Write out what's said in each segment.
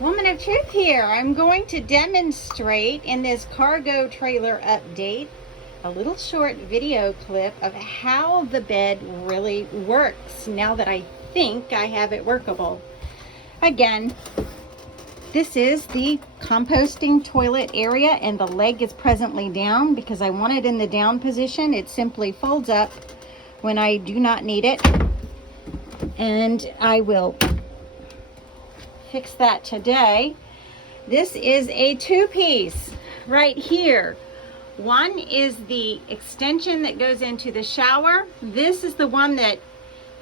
Woman of Truth here. I'm going to demonstrate in this cargo trailer update a little short video clip of how the bed really works now that I think I have it workable. Again, this is the composting toilet area and the leg is presently down because I want it in the down position. It simply folds up when I do not need it, and I will fix that today. This is a two-piece right here. One is the extension that goes into the shower. This is the one that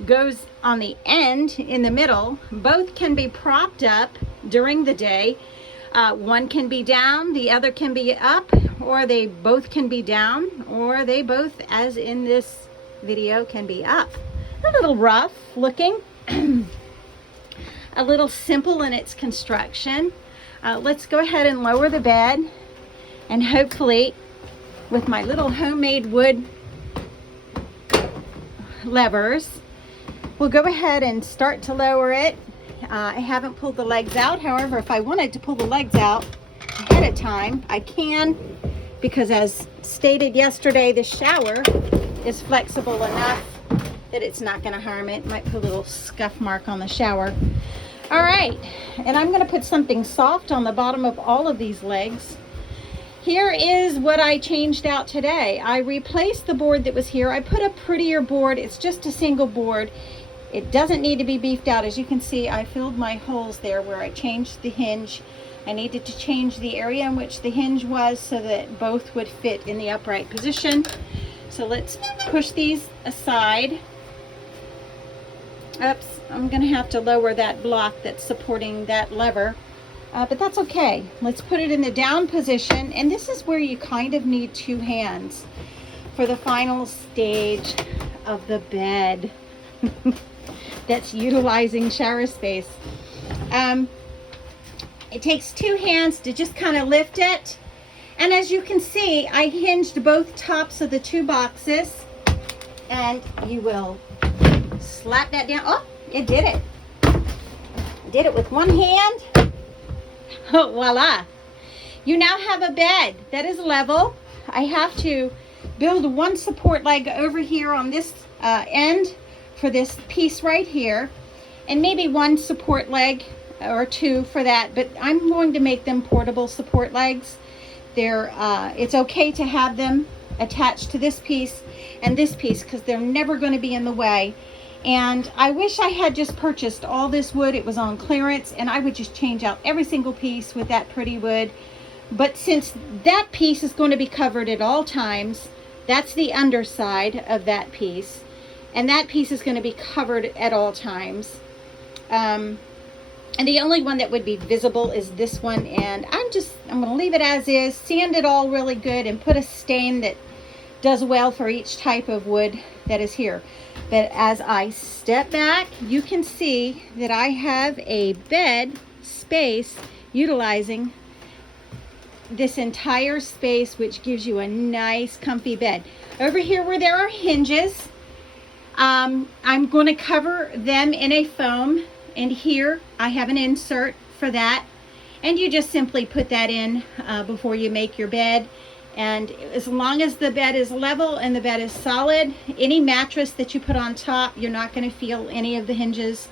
goes on the end in the middle. Both can be propped up during the day. One can be down, the other can be up, or they both can be down, or they both, as in this video, can be up. A little rough looking. A little simple in its construction. Let's go ahead and lower the bed, and hopefully with my little homemade wood levers, we'll go ahead and start to lower it. I haven't pulled the legs out. However, if I wanted to pull the legs out ahead of time, I can, because as stated yesterday, the shower is flexible enough that it's not going to harm it. Might put a little scuff mark on the shower. All right, and I'm going to put something soft on the bottom of all of these legs. Here is what I changed out today. I replaced the board that was here. I put a prettier board. It's just a single board. It doesn't need to be beefed out. As you can see, I filled my holes there where I changed the hinge. I needed to change the area in which the hinge was so that both would fit in the upright position. So let's push these aside. Oops, I'm going to have to lower that block that's supporting that lever, but that's okay. Let's put it in the down position, and this is where you kind of need two hands for the final stage of the bed that's utilizing shower space. It takes two hands to just kind of lift it, and as you can see, I hinged both tops of the two boxes, and you will slap that down. Oh, it did it. Did it with one hand. Oh, voila. You now have a bed that is level. I have to build one support leg over here on this end for this piece right here, and maybe one support leg or two for that, but I'm going to make them portable support legs. It's okay to have them attached to this piece and this piece because they're never going to be in the way. And I wish I had just purchased all this wood. It was on clearance, and I would just change out every single piece with that pretty wood. But since that piece is going to be covered at all times, that's the underside of that piece, and that piece is going to be covered at all times. And the only one that would be visible is this one, and I'm going to leave it as is, sand it all really good, and put a stain that does well for each type of wood that is here. But as I step back, you can see that I have a bed space utilizing this entire space, which gives you a nice comfy bed. Over here where there are hinges, I'm going to cover them in a foam, and here I have an insert for that, and you just simply put that in before you make your bed. And as long as the bed is level and the bed is solid, any mattress that you put on top, you're not going to feel any of the hinges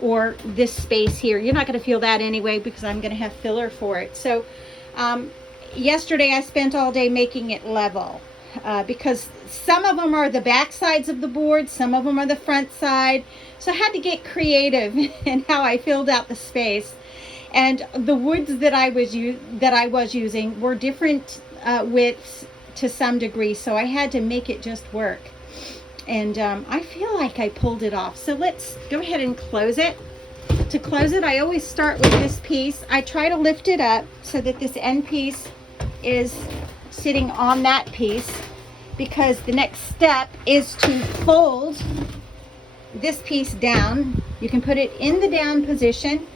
or this space here. You're not going to feel that anyway because I'm going to have filler for it. So yesterday I spent all day making it level because some of them are the back sides of the board, some of them are the front side. So I had to get creative in how I filled out the space. And the woods that I was using were different widths to some degree, so I had to make it just work. And I feel like I pulled it off. So let's go ahead and close it. To close it, I always start with this piece. I try to lift it up so that this end piece is sitting on that piece, because the next step is to fold this piece down. You can put it in the down position,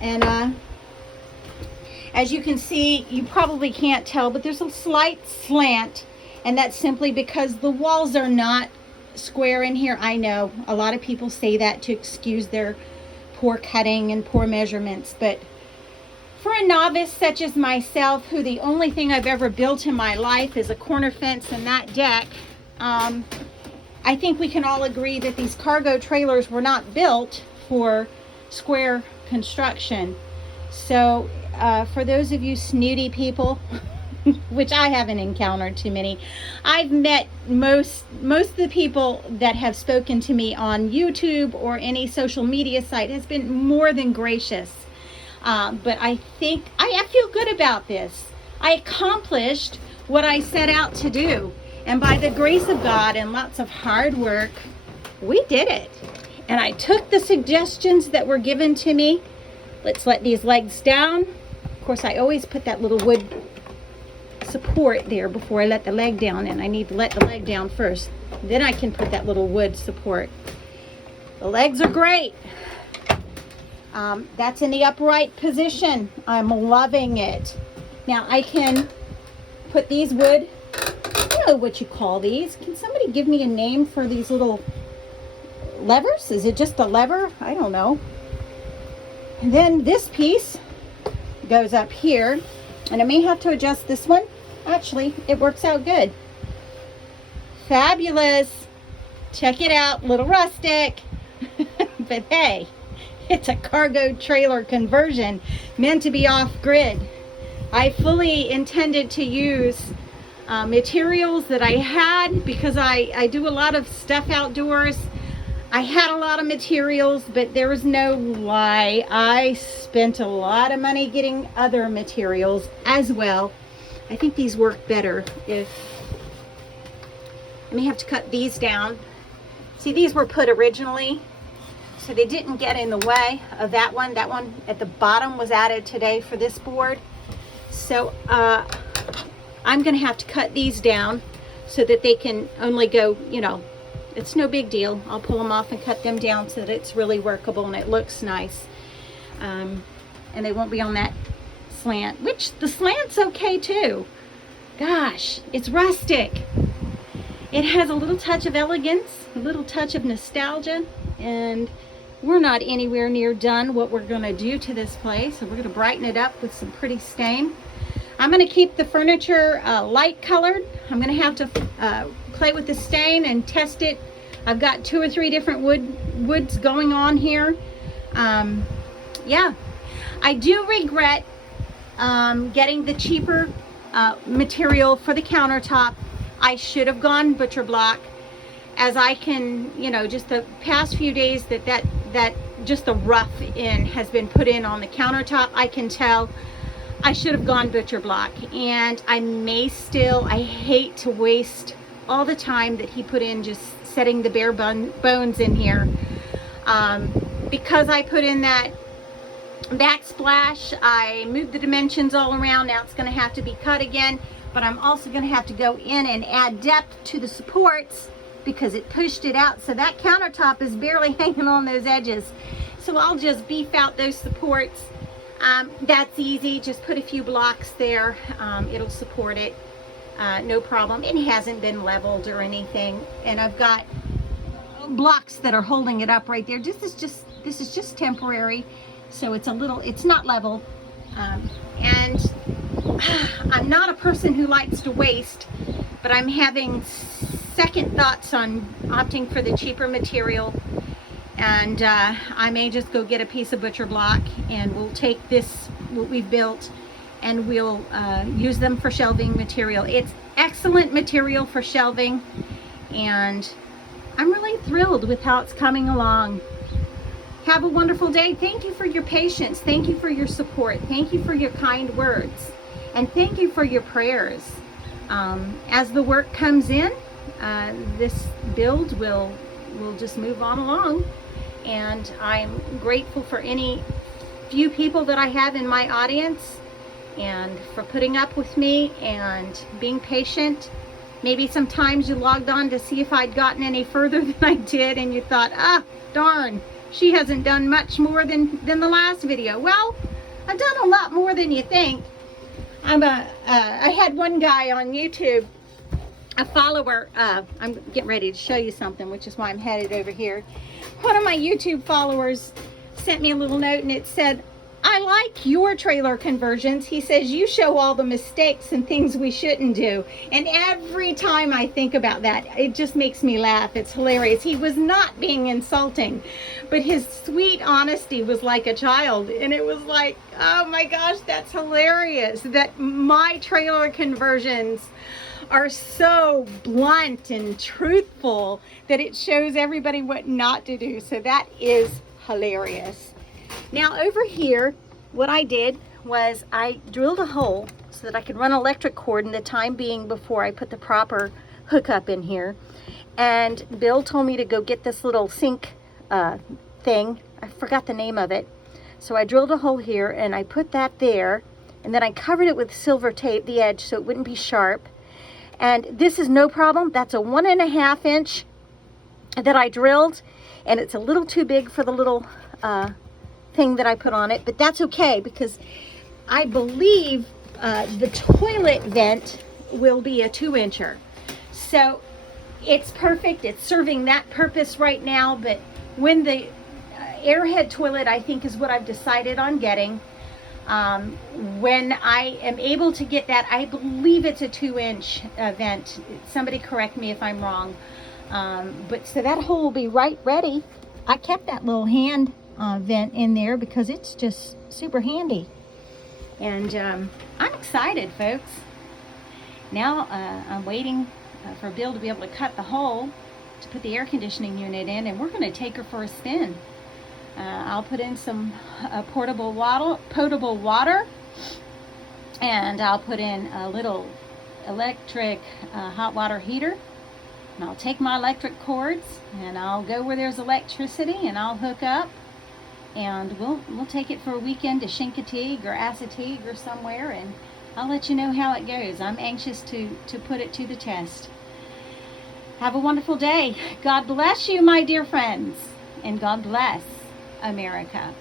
and as you can see, you probably can't tell, but there's a slight slant, and that's simply because the walls are not square in here. I know a lot of people say that to excuse their poor cutting and poor measurements, but For a novice such as myself, who the only thing I've ever built in my life is a corner fence and that deck, I think we can all agree that these cargo trailers were not built for square construction. So for those of you snooty people, which I haven't encountered too many, I've met most of the people that have spoken to me on YouTube or any social media site has been more than gracious. But I think I feel good about this. I accomplished what I set out to do. And by the grace of God and lots of hard work, we did it. And I took the suggestions that were given to me. Let's let these legs down. Of course, I always put that little wood support there before I let the leg down, and I need to let the leg down first. Then I can put that little wood support. The legs are great. That's in the upright position. I'm loving it. Now I can put these wood, I don't know what you call these. Can somebody give me a name for these little levers? Is it just a lever? I don't know. And then this piece goes up here, and I may have to adjust this one. Actually, it works out good. Fabulous. Check it out. Little rustic. But hey, it's a cargo trailer conversion meant to be off-grid. I fully intended to use materials that I had because I do a lot of stuff outdoors. I had a lot of materials, but there was no lie. I spent a lot of money getting other materials as well. I think these work better if... I may have to cut these down. See, these were put originally, so they didn't get in the way of that one. That one at the bottom was added today for this board. So I'm going to have to cut these down so that they can only go, you know, it's no big deal. I'll pull them off and cut them down so that it's really workable and it looks nice. And they won't be on that slant, which the slant's okay too. Gosh, it's rustic. It has a little touch of elegance, a little touch of nostalgia, and we're not anywhere near done what we're going to do to this place. So we're going to brighten it up with some pretty stain. I'm going to keep the furniture light colored. I'm going to have to play with the stain and test it. I've got 2 or 3 different woods going on here. Yeah, I do regret getting the cheaper material for the countertop. I should have gone butcher block, as I can, you know, just the past few days that just the rough in has been put in on the countertop, I can tell I should have gone butcher block. And I may still, I hate to waste all the time that he put in just setting the bare bones in here. Because I put in that backsplash, I moved the dimensions all around. Now it's going to have to be cut again, but I'm also going to have to go in and add depth to the supports because it pushed it out. So that countertop is barely hanging on those edges. So I'll just beef out those supports. That's easy. Just put a few blocks there. It'll support it. No problem. It hasn't been leveled or anything. And I've got blocks that are holding it up right there. This is just temporary. So it's a little, it's not level. And I'm not a person who likes to waste, but I'm having second thoughts on opting for the cheaper material. And I may just go get a piece of butcher block, and we'll take this, what we've built, and we'll use them for shelving material. It's excellent material for shelving, and I'm really thrilled with how it's coming along. Have a wonderful day. Thank you for your patience. Thank you for your support. Thank you for your kind words. And thank you for your prayers. As the work comes in, this build will just move on along. And I'm grateful for any few people that I have in my audience and for putting up with me and being patient. Maybe sometimes you logged on to see if I'd gotten any further than I did, and you thought, ah, darn, she hasn't done much more than the last video. Well, I've done a lot more than you think. I had one guy on YouTube, a follower, I'm getting ready to show you something, which is why I'm headed over here. One of my YouTube followers sent me a little note, and it said, I like your trailer conversions. He says you show all the mistakes and things we shouldn't do. And every time I think about that, it just makes me laugh. It's hilarious. He was not being insulting, but his sweet honesty was like a child. And it was like, oh my gosh, that's hilarious that my trailer conversions are so blunt and truthful that it shows everybody what not to do. So that is hilarious. Now over here, what I did was I drilled a hole so that I could run electric cord in the time being before I put the proper hookup in here. And Bill told me to go get this little sink thing. I forgot the name of it. So I drilled a hole here and I put that there, and then I covered it with silver tape, the edge, so it wouldn't be sharp. And this is no problem. That's a 1.5 inch that I drilled, and it's a little too big for the little thing that I put on it, but that's okay because I believe the toilet vent will be a 2-incher. So it's perfect. It's serving that purpose right now, but when the airhead toilet, I think, is what I've decided on getting. When I am able to get that, I believe it's a 2-inch vent. Somebody correct me if I'm wrong. But so that hole will be right ready. I kept that little hand vent in there because it's just super handy. And I'm excited, folks. Now I'm waiting for Bill to be able to cut the hole to put the air conditioning unit in, and we're going to take her for a spin. I'll put in some potable water, and I'll put in a little electric hot water heater, and I'll take my electric cords and I'll go where there's electricity and I'll hook up, and we'll take it for a weekend to Chincoteague or Assateague or somewhere, and I'll let you know how it goes. I'm anxious to put it to the test. Have a wonderful day. God bless you, my dear friends, and God bless America.